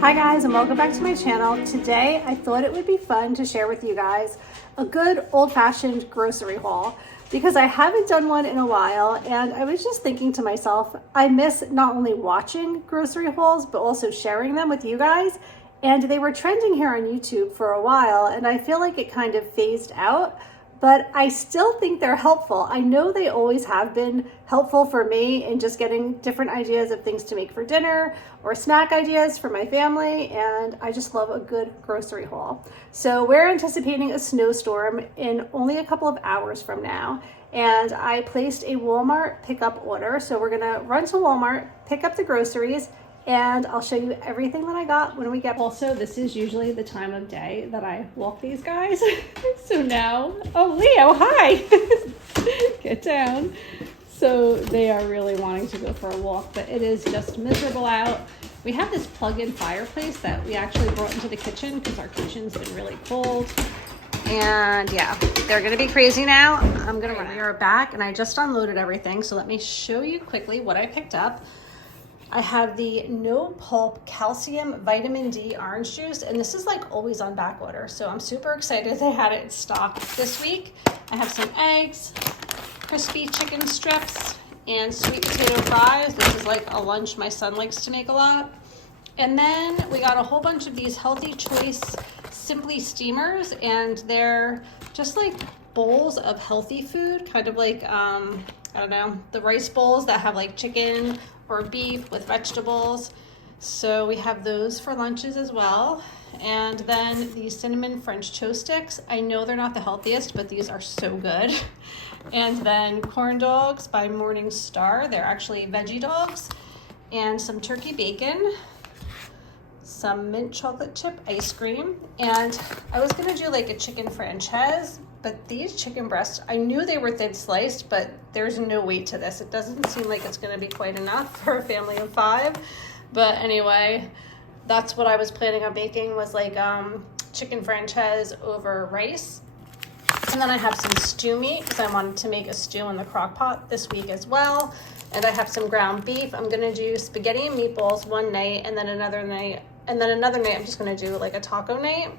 Hi guys, and welcome back to my channel. Today I thought it would be fun to share with you guys a good old-fashioned grocery haul because I haven't done one in a while, and I was just thinking to myself, I miss not only watching grocery hauls but also sharing them with you guys. And they were trending here on YouTube for a while, and I feel like it kind of phased out, but I still think they're helpful. I know they always have been helpful for me in just getting different ideas of things to make for dinner or snack ideas for my family, and I just love a good grocery haul. So we're anticipating a snowstorm in only a couple of hours from now, and I placed a Walmart pickup order. So we're gonna run to Walmart, pick up the groceries, and I'll show you everything that I got when we get. Also, this is usually the time of day that I walk these guys. So now, oh, Leo, hi. Get down. So they are really wanting to go for a walk, but it is just miserable out. We have this plug-in fireplace that we actually brought into the kitchen because our kitchen's been really cold. And yeah, they're gonna be crazy now. I'm gonna run. We are back and I just unloaded everything. So let me show you quickly what I picked up. I have the no pulp calcium vitamin D orange juice, and this is like always on back order. So I'm super excited they had it in stock this week. I have some eggs, crispy chicken strips, and sweet potato fries. This is like a lunch my son likes to make a lot. And then we got a whole bunch of these Healthy Choice Simply Steamers, and they're just like bowls of healthy food, kind of like, I don't know, the rice bowls that have like chicken or beef with vegetables. So we have those for lunches as well. And then the cinnamon French toast sticks. I know they're not the healthiest, but these are so good. And then corn dogs by Morning Star. They're actually veggie dogs. And some turkey bacon, some mint chocolate chip ice cream. And I was gonna do like a chicken franchise, but these chicken breasts, I knew they were thin sliced, but there's no weight to this. It doesn't seem like it's gonna be quite enough for a family of 5. But anyway, that's what I was planning on making, was like chicken franchise over rice. And then I have some stew meat because I wanted to make a stew in the crock pot this week as well. And I have some ground beef. I'm gonna do spaghetti and meatballs one night, and then another night I'm just gonna do like a taco night.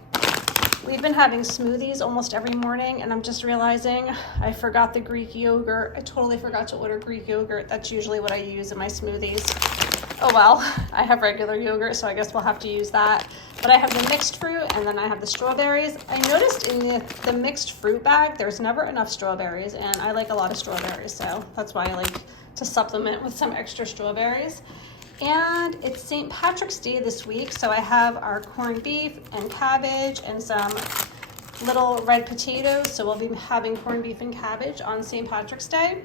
We've been having smoothies almost every morning, and I'm just realizing I forgot the Greek yogurt. I totally forgot to order Greek yogurt. That's usually what I use in my smoothies. Oh well, I have regular yogurt, so I guess we'll have to use that. But I have the mixed fruit, and then I have the strawberries. I noticed in the mixed fruit bag, there's never enough strawberries, and I like a lot of strawberries, so that's why I like to supplement with some extra strawberries. And it's St. Patrick's Day this week, so I have our corned beef and cabbage and some little red potatoes. So we'll be having corned beef and cabbage on St. Patrick's Day.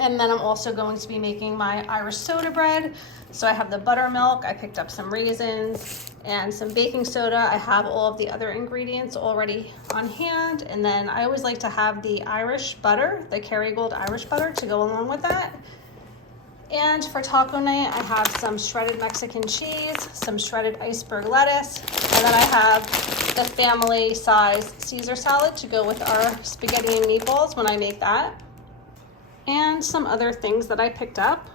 And then I'm also going to be making my Irish soda bread. So I have the buttermilk, I picked up some raisins and some baking soda. I have all of the other ingredients already on hand. And then I always like to have the Irish butter, the Kerrygold Irish butter, to go along with that. And for taco night, I have some shredded Mexican cheese, some shredded iceberg lettuce, and then I have the family size Caesar salad to go with our spaghetti and meatballs when I make that. And some other things that I picked up.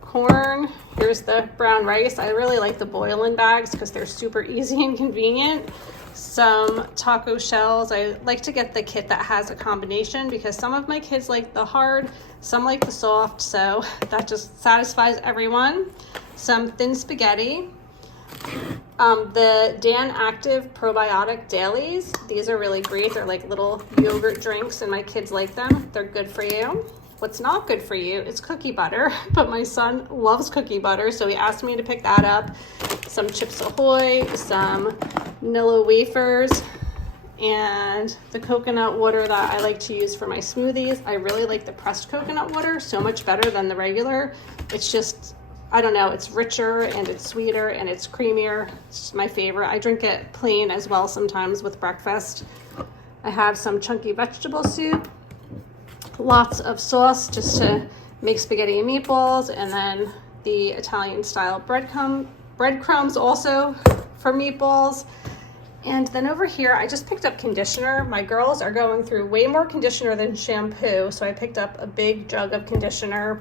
Corn, here's the brown rice. I really like the boil-in bags because they're super easy and convenient. Some taco shells. I like to get the kit that has a combination because some of my kids like the hard, some like the soft, so that just satisfies everyone. Some thin spaghetti. The Dan Active Probiotic Dailies. These are really great. They're like little yogurt drinks and my kids like them. They're good for you. What's not good for you is cookie butter, but my son loves cookie butter, so he asked me to pick that up. Some Chips Ahoy, some Nilla wafers, and the coconut water that I like to use for my smoothies. I really like the pressed coconut water, so much better than the regular. It's just, I don't know, it's richer and it's sweeter and it's creamier. It's just my favorite. I drink it plain as well sometimes with breakfast. I have some chunky vegetable soup, lots of sauce just to make spaghetti and meatballs, and then the Italian style breadcrumbs also for meatballs. And then over here, I just picked up conditioner. My girls are going through way more conditioner than shampoo, so I picked up a big jug of conditioner.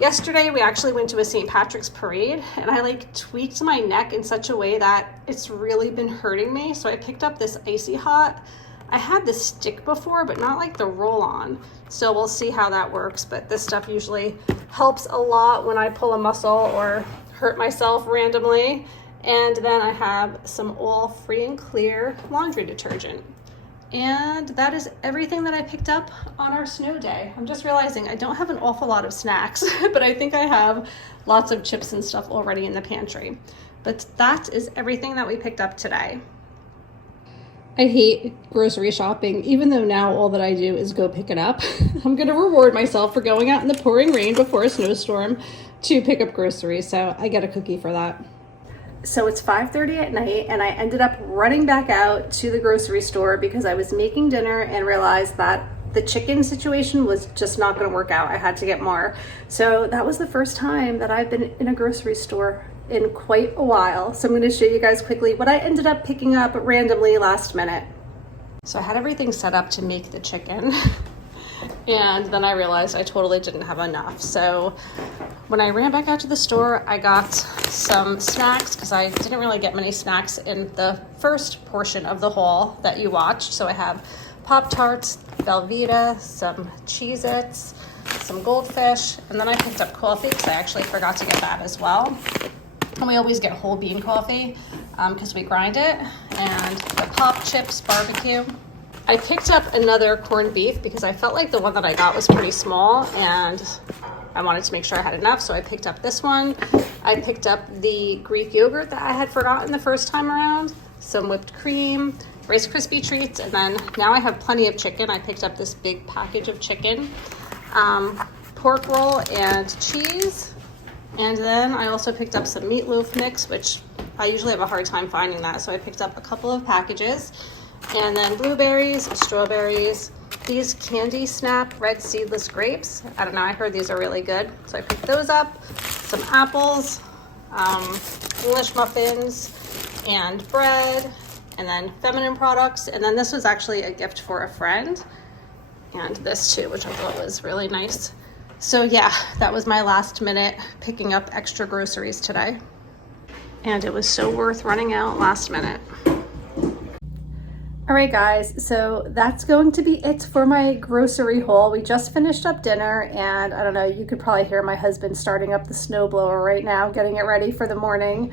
Yesterday we actually went to a St. Patrick's parade and I like tweaked my neck in such a way that it's really been hurting me. So I picked up this Icy Hot. I had this stick before, but not like the roll-on. So we'll see how that works. But this stuff usually helps a lot when I pull a muscle or hurt myself randomly. And then I have some all free and clear laundry detergent. And that is everything that I picked up on our snow day. I'm just realizing I don't have an awful lot of snacks, but I think I have lots of chips and stuff already in the pantry. But that is everything that we picked up today. I hate grocery shopping, even though now all that I do is go pick it up. I'm gonna reward myself for going out in the pouring rain before a snowstorm to pick up groceries, so I get a cookie for that. So it's 5:30 at night and I ended up running back out to the grocery store because I was making dinner and realized that the chicken situation was just not going to work out. I had to get more. So that was the first time that I've been in a grocery store in quite a while. So I'm going to show you guys quickly what I ended up picking up randomly last minute. So I had everything set up to make the chicken. And then I realized I totally didn't have enough. So when I ran back out to the store, I got some snacks because I didn't really get many snacks in the first portion of the haul that you watched. So I have Pop-Tarts, Velveeta, some Cheez-Its, some Goldfish, and then I picked up coffee because I actually forgot to get that as well. And we always get whole bean coffee because we grind it, and the Pop Chips barbecue. I picked up another corned beef because I felt like the one that I got was pretty small and I wanted to make sure I had enough, so I picked up this one. I picked up the Greek yogurt that I had forgotten the first time around, some whipped cream, Rice Krispie treats, and then now I have plenty of chicken. I picked up this big package of chicken, pork roll and cheese, and then I also picked up some meatloaf mix, which I usually have a hard time finding that, so I picked up a couple of packages. And then blueberries, strawberries, these Candy Snap red seedless grapes. I don't know, I heard these are really good. So I picked those up, some apples, English muffins, and bread, and then feminine products. And then this was actually a gift for a friend. And this too, which I thought was really nice. So yeah, that was my last minute picking up extra groceries today. And it was so worth running out last minute. All right, guys, so that's going to be it for my grocery haul. We just finished up dinner and I don't know, you could probably hear my husband starting up the snowblower right now, getting it ready for the morning.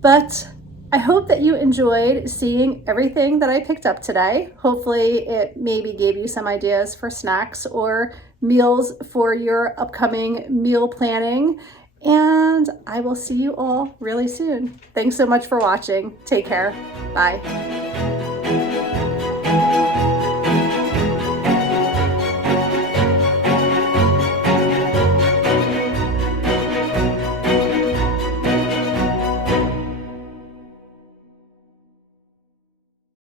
But I hope that you enjoyed seeing everything that I picked up today. Hopefully it maybe gave you some ideas for snacks or meals for your upcoming meal planning. And I will see you all really soon. Thanks so much for watching. Take care. Bye.